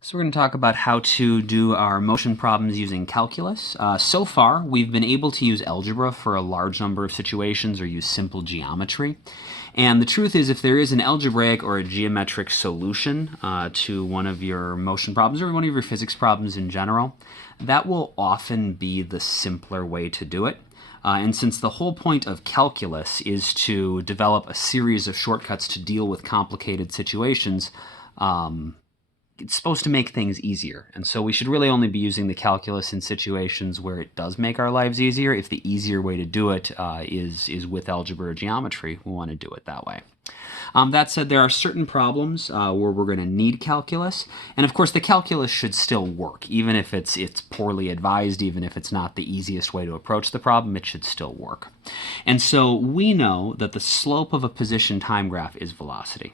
So we're going to talk about how to do our motion problems using calculus. So far, we've been able to use algebra for a large number of situations or use simple geometry. And the truth is, if there is an algebraic or a geometric solution to one of your motion problems or one of your physics problems in general, that will often be the simpler way to do it. And since the whole point of calculus is to develop a series of shortcuts to deal with complicated situations, it's supposed to make things easier. And so we should really only be using the calculus in situations where it does make our lives easier. If the easier way to do it is with algebra or geometry, we want to do it that way. That said, there are certain problems where we're going to need calculus. And of course, the calculus should still work. Even if it's poorly advised, even if it's not the easiest way to approach the problem, it should still work. And so we know that the slope of a position time graph is velocity.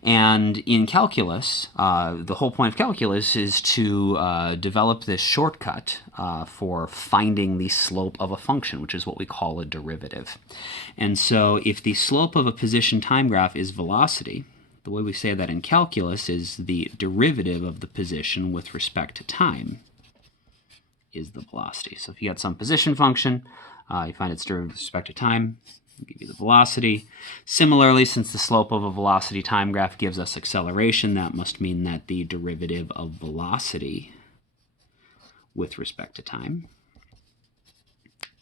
And in calculus, the whole point of calculus is to develop this shortcut for finding the slope of a function, which is what we call a derivative. And so if the slope of a position time graph is velocity, the way we say that in calculus is the derivative of the position with respect to time is the velocity. So if you got some position function, you find its derivative with respect to time, give you the velocity. Similarly, since the slope of a velocity time graph gives us acceleration, that must mean that the derivative of velocity with respect to time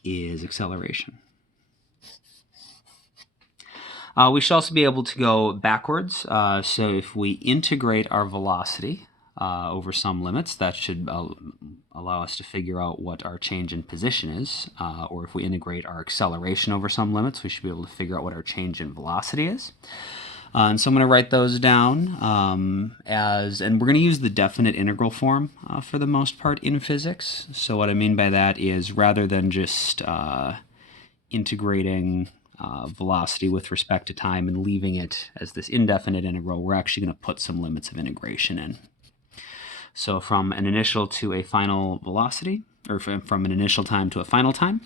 is acceleration. We should also be able to go backwards. So if we integrate our velocity over some limits, that should allow us to figure out what our change in position is. Or if we integrate our acceleration over some limits, we should be able to figure out what our change in velocity is. And so I'm going to write those down and we're going to use the definite integral form for the most part in physics. So what I mean by that is rather than just integrating velocity with respect to time and leaving it as this indefinite integral, we're actually going to put some limits of integration in. So from an initial to a final velocity, or from an initial time to a final time,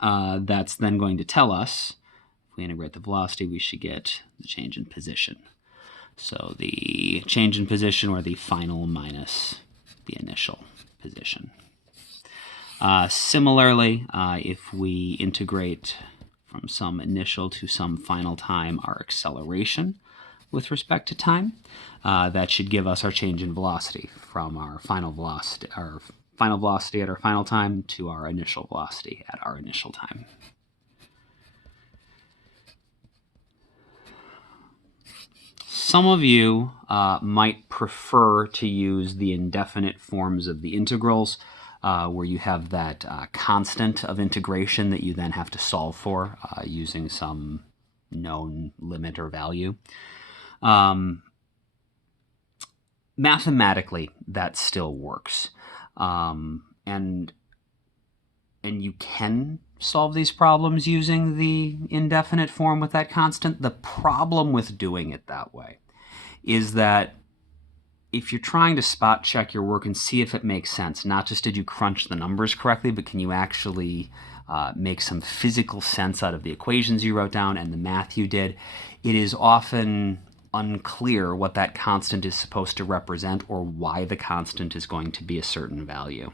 that's then going to tell us, if we integrate the velocity, we should get the change in position. So the change in position, or the final minus the initial position. Similarly, if we integrate from some initial to some final time our acceleration with respect to time, that should give us our change in velocity from our final velocity at our final time to our initial velocity at our initial time. Some of you might prefer to use the indefinite forms of the integrals, where you have that constant of integration that you then have to solve for using some known limit or value. Mathematically, that still works. And you can solve these problems using the indefinite form with that constant. The problem with doing it that way is that if you're trying to spot check your work and see if it makes sense, not just did you crunch the numbers correctly, but can you actually make some physical sense out of the equations you wrote down and the math you did, it is often unclear what that constant is supposed to represent or why the constant is going to be a certain value.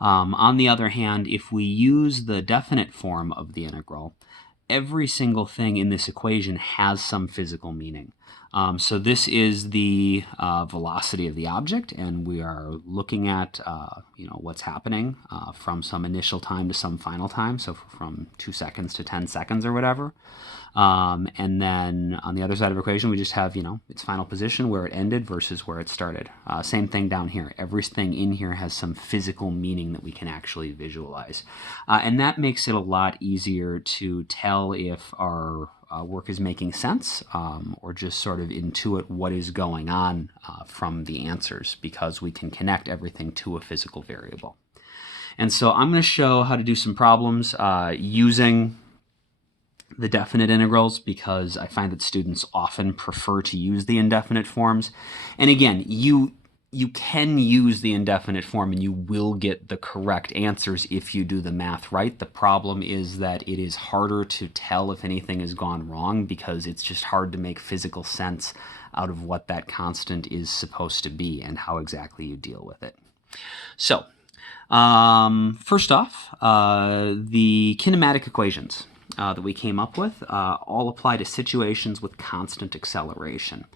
On the other hand, if we use the definite form of the integral, every single thing in this equation has some physical meaning. So this is the velocity of the object, and we are looking at what's happening from some initial time to some final time, so from 2 seconds to 10 seconds or whatever. And then on the other side of the equation, we just have its final position, where it ended versus where it started. Same thing down here. Everything in here has some physical meaning that we can actually visualize. And that makes it a lot easier to tell if our work is making sense, or just sort of intuit what is going on from the answers, because we can connect everything to a physical variable. And so I'm going to show how to do some problems using the definite integrals, because I find that students often prefer to use the indefinite forms. And again, you can use the indefinite form and you will get the correct answers if you do the math right. The problem is that it is harder to tell if anything has gone wrong, because it's just hard to make physical sense out of what that constant is supposed to be and how exactly you deal with it. So, first off, the kinematic equations that we came up with all apply to situations with constant acceleration,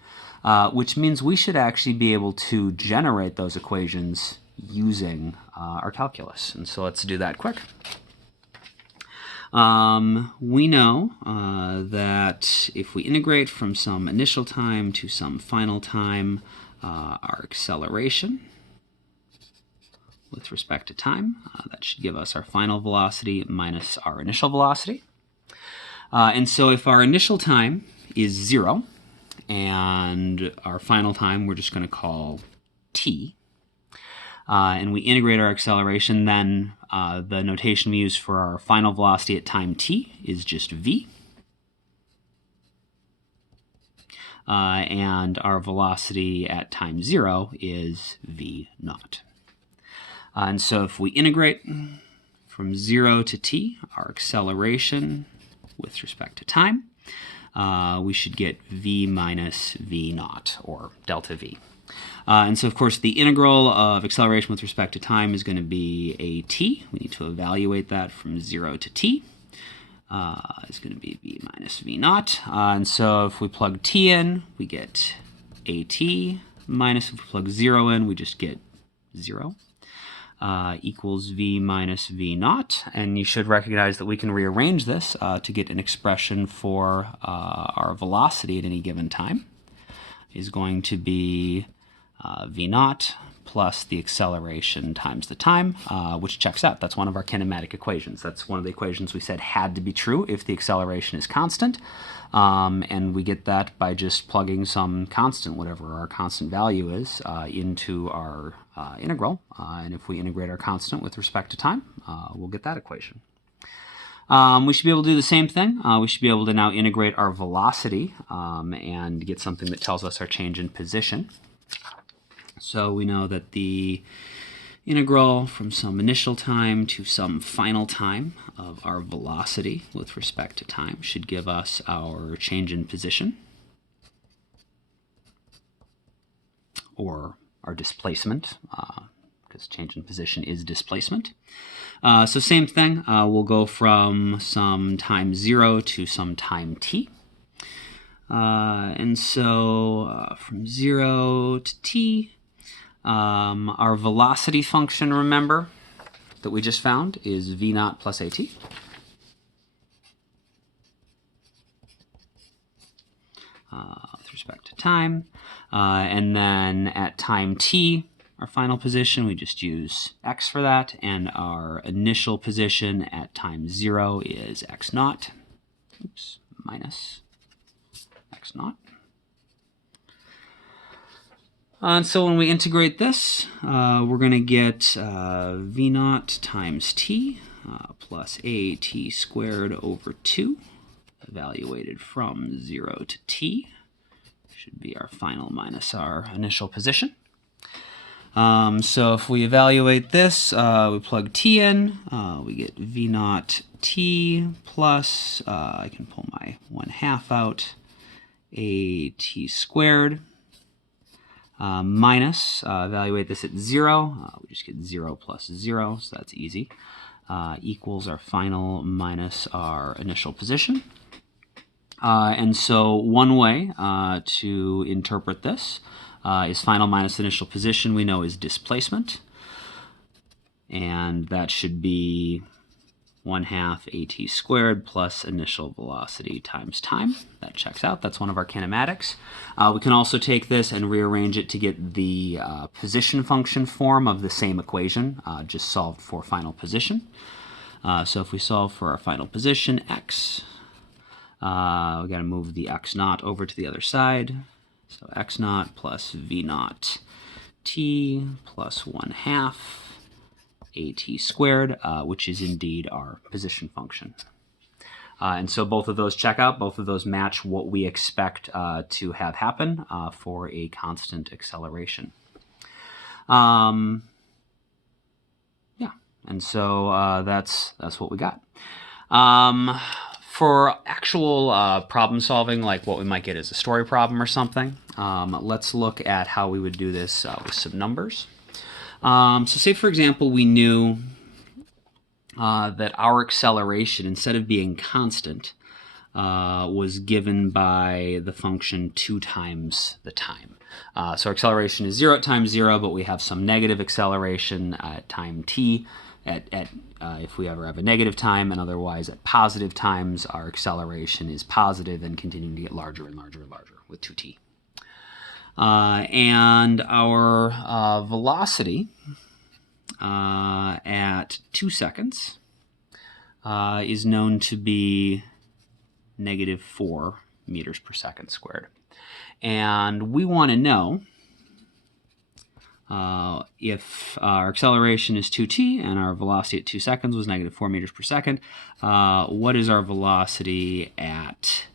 which means we should actually be able to generate those equations using our calculus. And so let's do that quick. We know that if we integrate from some initial time to some final time, our acceleration with respect to time, that should give us our final velocity minus our initial velocity. And so if our initial time is 0, and our final time we're just going to call t, and we integrate our acceleration, then the notation we use for our final velocity at time t is just v. And our velocity at time 0 is v naught. And so if we integrate from 0 to t, our acceleration with respect to time, we should get v minus v naught, or delta v. And so, of course, the integral of acceleration with respect to time is going to be at. We need to evaluate that from 0 to t. It's going to be v minus v naught. And so if we plug t in, we get at, minus if we plug 0 in, we just get 0. Equals v minus v naught. And you should recognize that we can rearrange this to get an expression for our velocity at any given time is going to be v naught plus the acceleration times the time, which checks out. That's one of our kinematic equations. That's one of the equations we said had to be true if the acceleration is constant. And we get that by just plugging some constant, whatever our constant value is, into our integral. And if we integrate our constant with respect to time, we'll get that equation. We should be able to do the same thing. We should be able to now integrate our velocity and get something that tells us our change in position. So we know that the integral from some initial time to some final time of our velocity with respect to time should give us our change in position, or our displacement, because change in position is displacement. So same thing, we'll go from some time 0 to some time t. And so from 0 to t, our velocity function, remember, that we just found is v naught plus at. With respect to time. And then at time t, our final position, we just use x for that. And our initial position at time 0 is x naught. Oops, minus x naught. And so when we integrate this, we're going to get v naught times t plus at squared over 2, evaluated from 0 to t. Should be our final minus our initial position. So if we evaluate this, we plug t in, we get v naught t plus, I can pull my 1/2 out, at squared. Minus, evaluate this at 0, we just get 0 plus 0, so that's easy, equals our final minus our initial position. And so one way to interpret this is final minus initial position we know is displacement, and that should be 1/2 at squared plus initial velocity times time. That checks out. That's one of our kinematics. We can also take this and rearrange it to get the position function form of the same equation, just solved for final position. So if we solve for our final position, x, we got to move the x naught over to the other side. So x naught plus v naught t plus 1/2 at squared, which is indeed our position function. And so both of those check out. Both of those match what we expect to have happen for a constant acceleration. Yeah, and so that's what we got. For actual problem solving, like what we might get as a story problem or something, let's look at how we would do this with some numbers. So say, for example, we knew that our acceleration, instead of being constant, was given by the function 2 times the time. So our acceleration is 0 times 0, but we have some negative acceleration at time t, if we ever have a negative time, and otherwise at positive times our acceleration is positive and continuing to get larger and larger and larger with 2t. And our velocity at 2 seconds is known to be -4 meters per second squared. And we want to know if our acceleration is 2t and our velocity at 2 seconds was -4 meters per second, what is our velocity at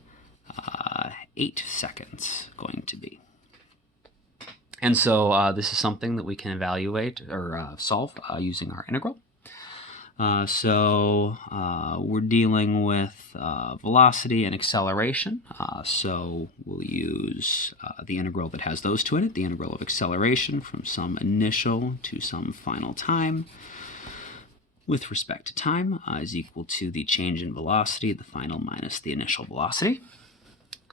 8 seconds going to be? And so this is something that we can evaluate or solve using our integral. So we're dealing with velocity and acceleration. So we'll use the integral that has those two in it, the integral of acceleration from some initial to some final time with respect to time is equal to the change in velocity, the final minus the initial velocity.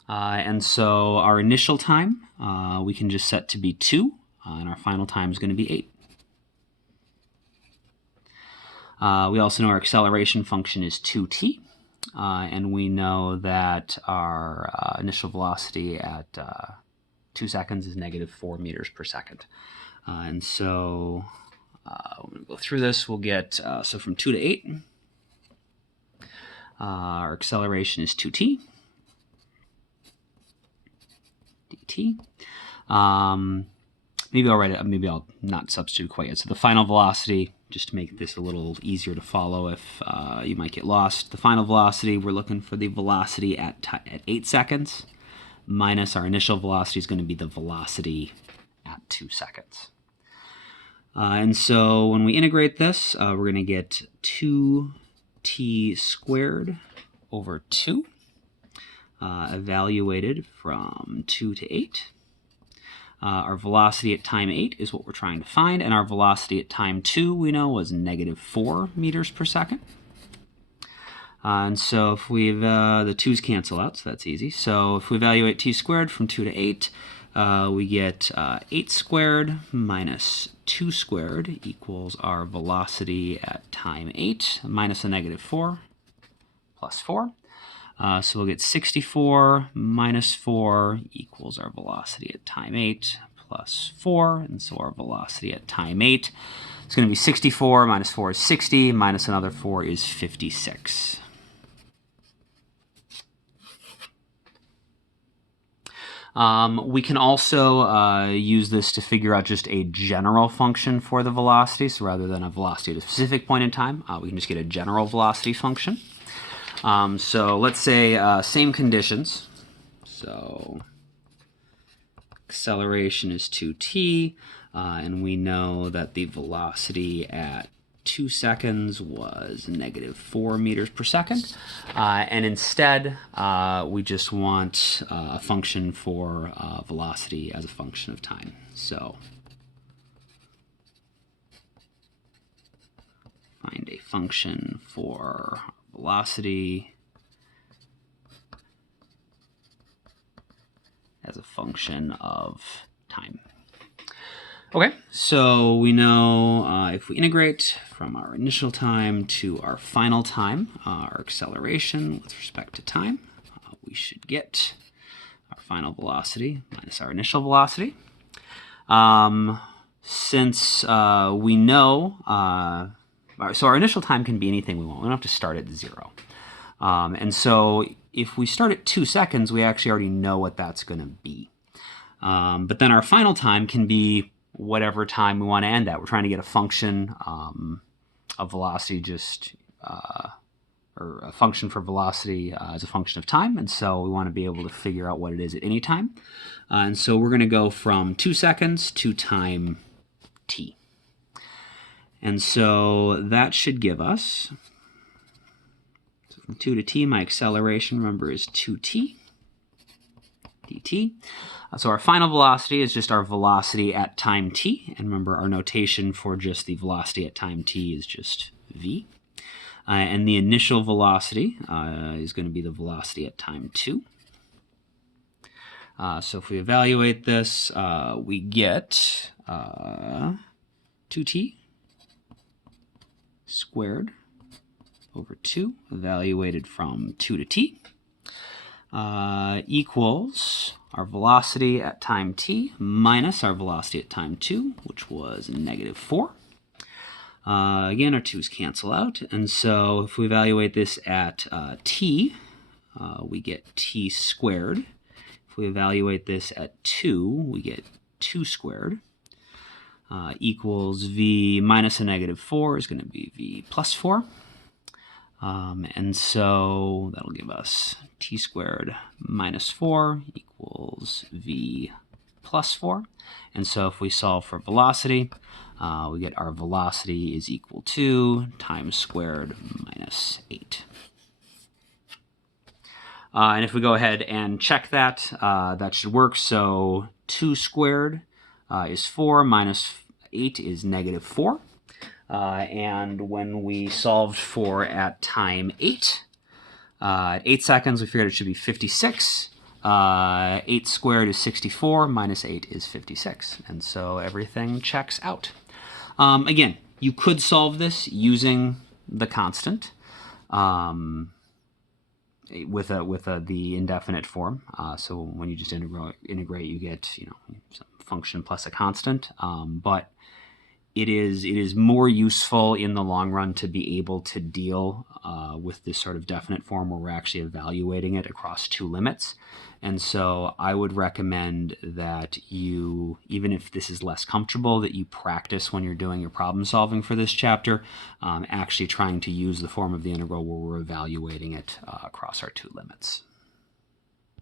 And so our initial time we can just set to be 2, and our final time is going to be 8. We also know our acceleration function is 2t, and we know that our initial velocity at 2 seconds is -4 meters per second. And so when we go through this, we'll get, so from 2 to 8, our acceleration is 2t, dt. Maybe I'll write it, maybe I'll not substitute quite yet. So the final velocity, just to make this a little easier to follow if you might get lost. The final velocity, we're looking for the velocity at 8 seconds, minus our initial velocity is going to be the velocity at 2 seconds. And so when we integrate this, we're going to get 2t squared over 2, evaluated from 2 to 8. Our velocity at time 8 is what we're trying to find, and our velocity at time 2 we know was -4 meters per second. And so if we've, the 2's cancel out, so that's easy. So if we evaluate t squared from 2 to 8, we get 8 squared minus 2 squared equals our velocity at time 8 minus a -4 plus 4. So we'll get 64 minus 4 equals our velocity at time 8 plus 4. And so our velocity at time 8 is going to be 64 minus 4 is 60, minus another 4 is 56. We can also use this to figure out just a general function for the velocity. So rather than a velocity at a specific point in time, we can just get a general velocity function. So let's say same conditions. So acceleration is 2t, and we know that the velocity at 2 seconds was -4 meters per second. And instead, we just want a function for velocity as a function of time. So find a function for velocity as a function of time. Okay, so we know if we integrate from our initial time to our final time, our acceleration with respect to time, we should get our final velocity minus our initial velocity. Since we know, so our initial time can be anything we want. We don't have to start at 0. And so if we start at 2 seconds, we actually already know what that's going to be. But then our final time can be whatever time we want to end at. We're trying to get a function of velocity or a function for velocity as a function of time. And so we want to be able to figure out what it is at any time. And so we're going to go from 2 seconds to time t. And so that should give us, so from 2 to t, my acceleration, remember, is 2t dt. So our final velocity is just our velocity at time t. And remember, our notation for just the velocity at time t is just v. And the initial velocity is going to be the velocity at time 2. So if we evaluate this, we get 2t squared over 2, evaluated from 2 to t, equals our velocity at time t minus our velocity at time 2, which was -4. Again, our 2's cancel out, and so if we evaluate this at t, we get t squared. If we evaluate this at 2, we get 2 squared, equals v minus a -4 is going to be v plus 4. And so that'll give us t squared minus 4 equals v plus 4. And so if we solve for velocity, we get our velocity is equal to times squared minus 8. And if we go ahead and check that, that should work. So 2 squared is 4, minus 8 is -4. And when we solved for at time 8, at 8 seconds, we figured it should be 56. 8 squared is 64, minus 8 is 56. And so everything checks out. Again, you could solve this using the constant with the indefinite form. So when you just integrate, you get some function plus a constant. But it is more useful in the long run to be able to deal with this sort of definite form where we're actually evaluating it across 2 limits. And so I would recommend that you, even if this is less comfortable, that you practice when you're doing your problem solving for this chapter, actually trying to use the form of the integral where we're evaluating it across our 2 limits.